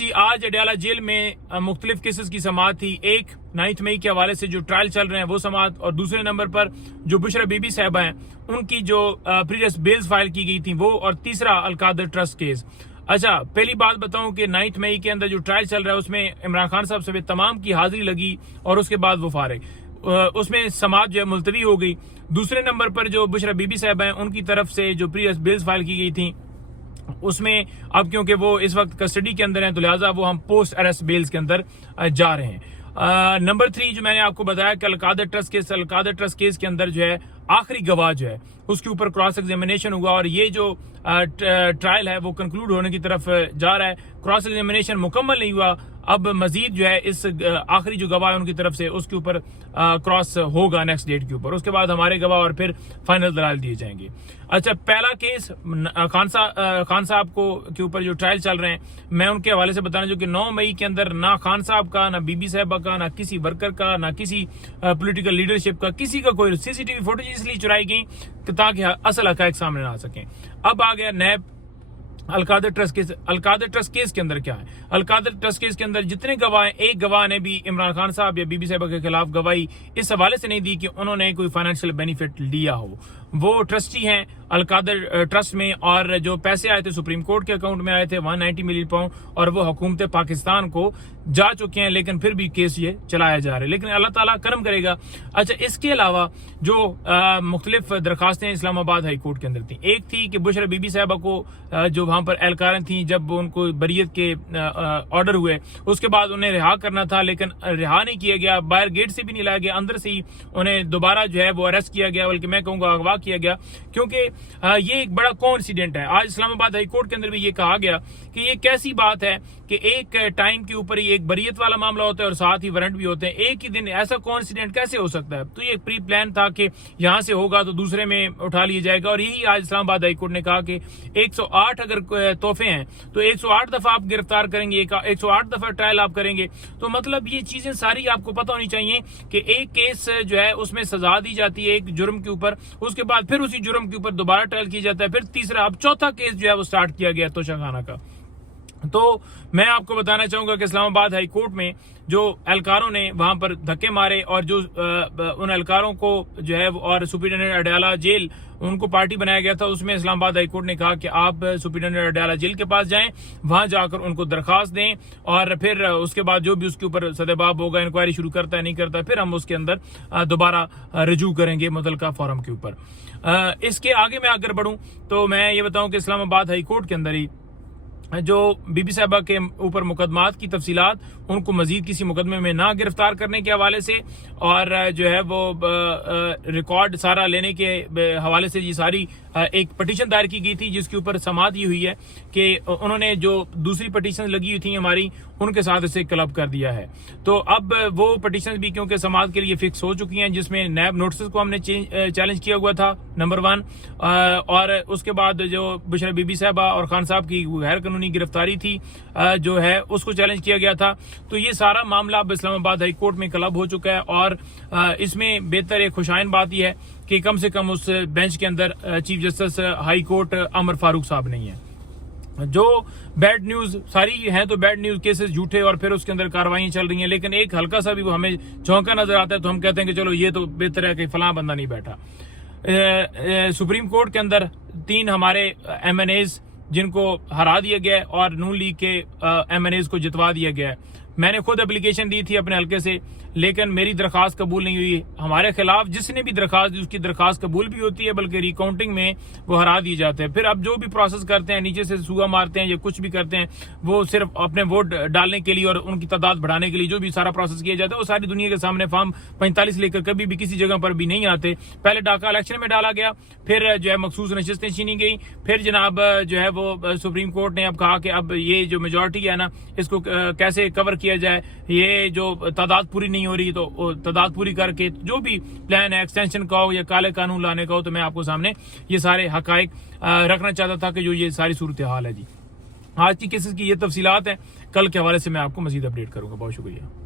جی آج اڈیالہ جیل میں مختلف کیسز کی سماعت تھی. ایک 9 مئی کے حوالے سے جو ٹرائل چل رہے ہیں وہ سماعت, اور دوسرے نمبر پر جو بشرا بی بی صاحبہ ہیں ان کی جو پریویس بیلز فائل کی گئی تھیں وہ, اور تیسرا القادر ٹرسٹ کیس. اچھا پہلی بات بتاؤں کہ 9 مئی کے اندر جو ٹرائل چل رہا ہے اس میں عمران خان صاحب سے تمام کی حاضری لگی اور اس کے بعد وہ فارغ, اس میں سماعت جو ہے ملتوی ہو گئی. دوسرے نمبر پر جو بشرا بی بی صاحبہ ہیں ان کی طرف سے جو پریویس بیلز فائل کی گئی تھیں اس میں اب کیونکہ وہ اس وقت کسٹڈی کے اندر ہیں تو لہٰذا وہ ہم پوسٹ اریسٹ بیلز کے اندر جا رہے ہیں. نمبر 3 جو میں نے آپ کو بتایا کہ القادر ٹرسٹ کیس کے اندر جو ہے آخری گواہ جو ہے اس کے اوپر کراس ایگزامینیشن ہوا, اور یہ جو ٹرائل ہے وہ کنکلوڈ ہونے کی طرف جا رہا ہے. کراس ایگزامینیشن مکمل نہیں ہوا, اب مزید جو ہے اس آخری جو گواہ ہے ان کی طرف سے اس کے اوپر کراس ہوگا نیکسٹ ڈیٹ کے اوپر, اس کے بعد ہمارے گواہ اور پھر فائنل دلائل دیے جائیں گے. اچھا پہلا کیس خان صاحب کے اوپر جو ٹرائل چل رہے ہیں میں ان کے حوالے سے بتانا چاہوں کہ 9 مئی کے اندر نہ خان صاحب کا, نہ بی بی صاحبہ کا, نہ کسی ورکر کا, نہ کسی پولیٹیکل لیڈرشپ کا, کسی کا کوئی سی سی ٹی وی فوٹیج اس لیے چرائی گئی تاکہ اصل حقائق سامنے نہ آ سکیں. اب آ گیا نیب القادر ٹرسٹ کیس کے اندر کیا ہے. القادر ٹرسٹ کیس کے اندر جتنے گواہ ہیں, ایک گواہ نے بھی عمران خان صاحب یا بی بی صاحبہ کے خلاف گواہی اس حوالے سے نہیں دی کہ انہوں نے کوئی فائنینشیل بینیفٹ لیا ہو. وہ ٹرسٹی ہیں القادر ٹرسٹ میں, اور جو پیسے آئے تھے سپریم کورٹ کے اکاؤنٹ میں آئے تھے 190 ملین پاؤنڈ, اور وہ حکومت پاکستان کو جا چکے ہیں, لیکن پھر بھی کیس یہ چلایا جا رہا ہے, لیکن اللہ تعالیٰ کرم کرے گا. اچھا اس کے علاوہ جو مختلف درخواستیں اسلام آباد ہائی کورٹ کے اندر تھیں, ایک تھی کہ بشرا بی بی صاحبہ کو جو وہاں پر اہلکاریں تھیں جب ان کو بریت کے آرڈر ہوئے اس کے بعد انہیں رہا کرنا تھا, لیکن رہا نہیں کیا گیا, باہر گیٹ سے بھی نہیں لایا گیا, اندر سے ہی انہیں دوبارہ جو ہے وہ اریسٹ کیا گیا, بلکہ میں کہوں گا اغوا کیا گیا, کیونکہ یہ ایک بڑا کوانسیڈنٹ ہے. آج اسلام آباد ہائی کورٹ کے اندر بھی یہ کہا گیا کہ یہ کیسی بات ہے کہ ایک ٹائم کے اوپر ہی ایک بریت والا معاملہ ہوتا ہے اور ساتھ ہی وارنٹ بھی ہوتے ہیں, ایک ہی دن ایسا کوانسیڈنٹ کیسے ہو سکتا ہے. تو یہ پری پلان تھا کہ یہاں سے ہوگا تو دوسرے میں اٹھا لیا جائے گا, اور یہی آج اسلام آباد ہائی کورٹ نے کہا کہ 108 اگر تحفے ہیں تو 108 دفعہ آپ گرفتار کریں گے, 108 دفعہ ٹرائل آپ کریں گے. تو مطلب یہ چیزیں ساری آپ کو پتہ ہونی چاہیے کہ ایک کیس جو ہے اس میں سزا دی جاتی ہے ایک جرم کے اوپر, اس کے بعد پھر اسی جرم کے اوپر دوبارہ ٹرائل کیا جاتا ہے, پھر تیسرا اب چوتھا کیس جو ہے وہ سٹارٹ کیا گیا توشہ خانہ کا. تو میں آپ کو بتانا چاہوں گا کہ اسلام آباد ہائی کورٹ میں جو اہلکاروں نے وہاں پر دھکے مارے, اور جو ان اہلکاروں کو جو ہے اور سپرنٹینڈنٹ اڈیالہ جیل ان کو پارٹی بنایا گیا تھا, اس میں اسلام آباد ہائی کورٹ نے کہا کہ آپ سپرنٹینڈنٹ اڈیالہ جیل کے پاس جائیں, وہاں جا کر ان کو درخواست دیں, اور پھر اس کے بعد جو بھی اس کے اوپر سدباب ہوگا, انکوائری شروع کرتا ہے نہیں کرتا, پھر ہم اس کے اندر دوبارہ رجوع کریں گے متعلقہ فورم کے اوپر. اس کے آگے میں اگر بڑھوں تو میں یہ بتاؤں کہ اسلام آباد ہائی کورٹ کے اندر ہی جو بی بی صاحبہ کے اوپر مقدمات کی تفصیلات ان کو مزید کسی مقدمے میں نہ گرفتار کرنے کے حوالے سے, اور جو ہے وہ ریکارڈ سارا لینے کے حوالے سے یہ ساری ایک پٹیشن دائر کی گئی تھی, جس کے اوپر سماعت یہ ہوئی ہے کہ انہوں نے جو دوسری پٹیشن لگی ہوئی تھیں ہماری ان کے ساتھ اسے کلب کر دیا ہے. تو اب وہ پٹیشن بھی کیونکہ سماعت کے لیے فکس ہو چکی ہیں, جس میں نیب نوٹسز کو ہم نے چیلنج کیا ہوا تھا نمبر 1, اور اس کے بعد جو بشرا بی بی صاحبہ اور خان صاحب کی غیر قانونی گرفتاری تھی جو ہے اس کو چیلنج کیا گیا تھا. تو یہ سارا معاملہ اب اسلام آباد ہائی کورٹ میں کلب ہو چکا ہے, اور اس میں بہتر ایک خوشائن بات یہ ہے کہ کم سے کم اس بینچ کے اندر چیف جسٹس ہائی کورٹ عمر فاروق صاحب نہیں ہے. جو بیڈ نیوز ساری ہیں تو بیڈ نیوز کیسز جھوٹے, اور پھر اس کے اندر کاروائیاں چل رہی ہیں, لیکن ایک ہلکا سا بھی وہ ہمیں چونکا نظر آتا ہے تو ہم کہتے ہیں کہ چلو یہ تو بہتر ہے کہ فلاں بندہ نہیں بیٹھا. سپریم کورٹ کے اندر 3 ہمارے ایم این ایز جن کو ہرا دیا گیا ہے, اور نون لیگ کے ایم این ایز کو جتوا دیا گیا ہے. میں نے خود اپلیکیشن دی تھی اپنے حلقے سے, لیکن میری درخواست قبول نہیں ہوئی. ہمارے خلاف جس نے بھی درخواست دی اس کی درخواست قبول بھی ہوتی ہے, بلکہ ریکاؤنٹنگ میں وہ ہرا دیے جاتے ہیں. پھر اب جو بھی پروسیس کرتے ہیں, نیچے سے سوگا مارتے ہیں یا کچھ بھی کرتے ہیں, وہ صرف اپنے ووٹ ڈالنے کے لیے اور ان کی تعداد بڑھانے کے لیے جو بھی سارا پروسیس کیا جاتا ہے وہ ساری دنیا کے سامنے فارم 45 لے کر کبھی بھی کسی جگہ پر بھی نہیں آتے. پہلے ڈاکہ الیکشن میں ڈالا گیا, پھر جو ہے مخصوص نشستیں چھینی گئی, پھر جناب جو ہے وہ سپریم کورٹ نے اب کہا کہ اب یہ جو میجورٹی ہے نا اس کو کیسے کور کیا جائے, یہ جو تعداد پوری نہیں ہو رہی تو تعداد پوری کر کے جو بھی پلان ہے ایکسٹینشن کا ہو یا کالے قانون لانے کا ہو, تو میں آپ کو سامنے یہ سارے حقائق رکھنا چاہتا تھا کہ جو یہ ساری صورتحال ہے. جی آج کی کیسز کی یہ تفصیلات ہیں, کل کے حوالے سے میں آپ کو مزید اپڈیٹ کروں گا. بہت شکریہ.